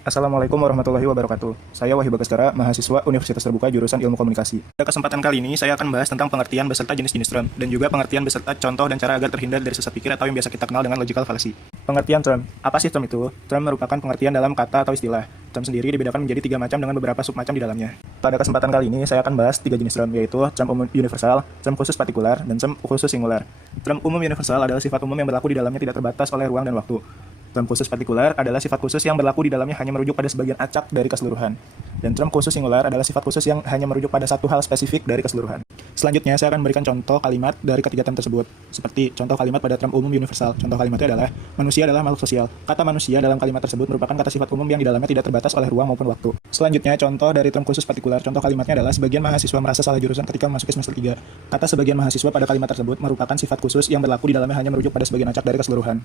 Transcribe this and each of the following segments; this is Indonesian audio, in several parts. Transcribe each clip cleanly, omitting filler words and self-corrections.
Assalamualaikum warahmatullahi wabarakatuh. Saya Wahyu Bagaskara, mahasiswa Universitas Terbuka jurusan Ilmu Komunikasi. Pada kesempatan kali ini, saya akan bahas tentang pengertian beserta jenis-jenis term, dan juga pengertian beserta contoh dan cara agar terhindar dari sesat pikir atau yang biasa kita kenal dengan logical fallacy. Pengertian term. Apa sih term itu? Term merupakan pengertian dalam kata atau istilah. Term sendiri dibedakan menjadi 3 macam dengan beberapa submacam di dalamnya. Pada kesempatan kali ini, saya akan bahas 3 jenis term, yaitu term umum universal, term khusus partikular, dan term khusus singular. Term umum universal adalah sifat umum yang berlaku di dalamnya tidak terbatas oleh ruang dan waktu. Term khusus partikular adalah sifat khusus yang berlaku di dalamnya hanya merujuk pada sebagian acak dari keseluruhan. Dan term khusus singular adalah sifat khusus yang hanya merujuk pada satu hal spesifik dari keseluruhan. Selanjutnya, saya akan memberikan contoh kalimat dari ketiga term tersebut. Seperti contoh kalimat pada term umum universal. Contoh kalimatnya adalah, manusia adalah makhluk sosial. Kata manusia dalam kalimat tersebut merupakan kata sifat umum yang di dalamnya tidak terbatas oleh ruang maupun waktu. Selanjutnya, contoh dari term khusus partikular. Contoh kalimatnya adalah, sebagian mahasiswa merasa salah jurusan ketika memasuki semester 3. Kata sebagian mahasiswa pada kalimat tersebut merupakan sifat khusus yang berlaku di dalamnya hanya merujuk pada sebagian acak dari keseluruhan.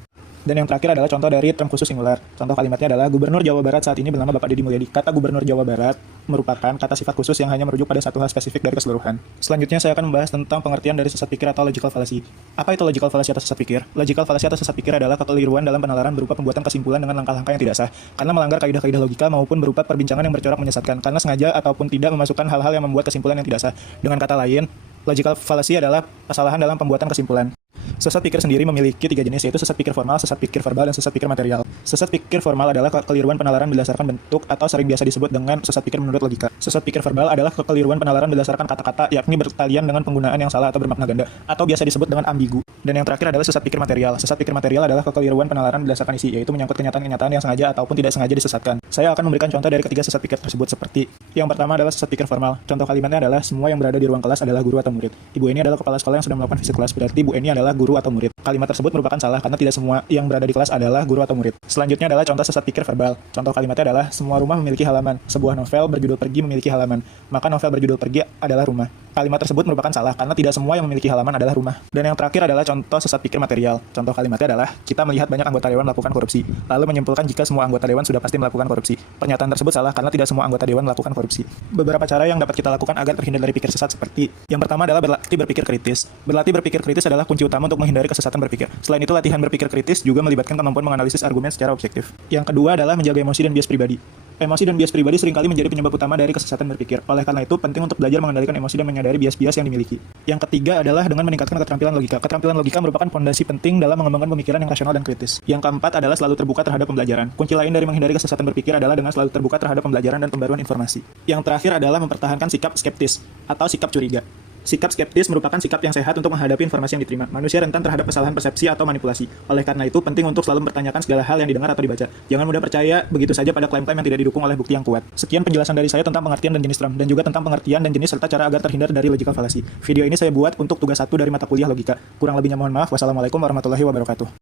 Dan yang terakhir adalah contoh dari term khusus singular. Contoh kalimatnya adalah, Gubernur Jawa Barat saat ini bernama Bapak Deddy Mulyadi. Kata Gubernur Jawa Barat merupakan kata sifat khusus yang hanya merujuk pada satu hal spesifik dari keseluruhan. Selanjutnya saya akan membahas tentang pengertian dari sesat pikir atau logical fallacy. Apa itu logical fallacy atau sesat pikir? Logical fallacy atau sesat pikir adalah kekeliruan dalam penalaran berupa pembuatan kesimpulan dengan langkah-langkah yang tidak sah, karena melanggar kaidah-kaidah logika maupun berupa perbincangan yang bercorak menyesatkan, karena sengaja ataupun tidak memasukkan hal-hal yang membuat kesimpulan yang tidak sah. Dengan kata lain, logical fallacy adalah kesalahan dalam pembuatan kesimpulan. Sesat pikir sendiri memiliki 3 jenis, yaitu sesat pikir formal, sesat pikir verbal, dan sesat pikir material. Sesat pikir formal adalah kekeliruan penalaran berdasarkan bentuk atau sering biasa disebut dengan sesat pikir menurut logika. Sesat pikir verbal adalah kekeliruan penalaran berdasarkan kata-kata, yakni bertalian dengan penggunaan yang salah atau bermakna ganda, atau biasa disebut dengan ambigu. Dan yang terakhir adalah sesat pikir material. Sesat pikir material adalah kekeliruan penalaran berdasarkan isi, yaitu menyangkut kenyataan-kenyataan yang sengaja ataupun tidak sengaja disesatkan. Saya akan memberikan contoh dari ketiga sesat pikir tersebut seperti, yang pertama adalah sesat pikir formal. Contoh kalimatnya adalah, semua yang berada di ruang kelas adalah guru atau murid. Ibu ini adalah kepala sekolah yang sedang melakukan visit kelas, berarti Bu ini adalah guru atau murid. Kalimat tersebut merupakan salah karena tidak semua yang berada di kelas adalah guru atau murid. Selanjutnya adalah contoh sesat pikir verbal. Contoh kalimatnya adalah, semua rumah memiliki halaman. Sebuah novel berjudul Pergi memiliki halaman. Maka novel berjudul Pergi adalah rumah. Kalimat tersebut merupakan salah karena tidak semua yang memiliki halaman adalah rumah. Dan yang terakhir adalah contoh sesat pikir material. Contoh kalimatnya adalah, kita melihat banyak anggota dewan melakukan korupsi, lalu menyimpulkan jika semua anggota dewan sudah pasti melakukan korupsi. Pernyataan tersebut salah karena tidak semua anggota dewan melakukan korupsi. Beberapa cara yang dapat kita lakukan agar terhindar dari pikir sesat seperti, yang pertama adalah berlatih berpikir kritis. Berlatih berpikir kritis adalah kunci utama untuk menghindari kesesatan berpikir. Selain itu, latihan berpikir kritis juga melibatkan kemampuan menganalisis argumen secara objektif. Yang kedua adalah menjaga emosi dan bias pribadi. Emosi dan bias pribadi seringkali menjadi penyebab utama dari kesesatan berpikir. Oleh karena itu, penting untuk belajar mengendalikan emosi dan menyadari bias-bias yang dimiliki. Yang ketiga adalah dengan meningkatkan keterampilan logika. Keterampilan logika merupakan fondasi penting dalam mengembangkan pemikiran yang rasional dan kritis. Yang keempat adalah selalu terbuka terhadap pembelajaran. Kunci lain dari menghindari kesesatan berpikir adalah dengan selalu terbuka terhadap pembelajaran dan pembaruan informasi. Yang terakhir adalah mempertahankan sikap skeptis atau sikap curiga. Sikap skeptis merupakan sikap yang sehat untuk menghadapi informasi yang diterima. Manusia rentan terhadap kesalahan persepsi atau manipulasi. Oleh karena itu, penting untuk selalu mempertanyakan segala hal yang didengar atau dibaca. Jangan mudah percaya begitu saja pada klaim-klaim yang tidak didukung oleh bukti yang kuat. Sekian penjelasan dari saya tentang pengertian dan jenis term, dan juga tentang pengertian dan jenis serta cara agar terhindar dari logical fallacy. Video ini saya buat untuk tugas 1 dari mata kuliah logika. Kurang lebihnya mohon maaf. Wassalamualaikum warahmatullahi wabarakatuh.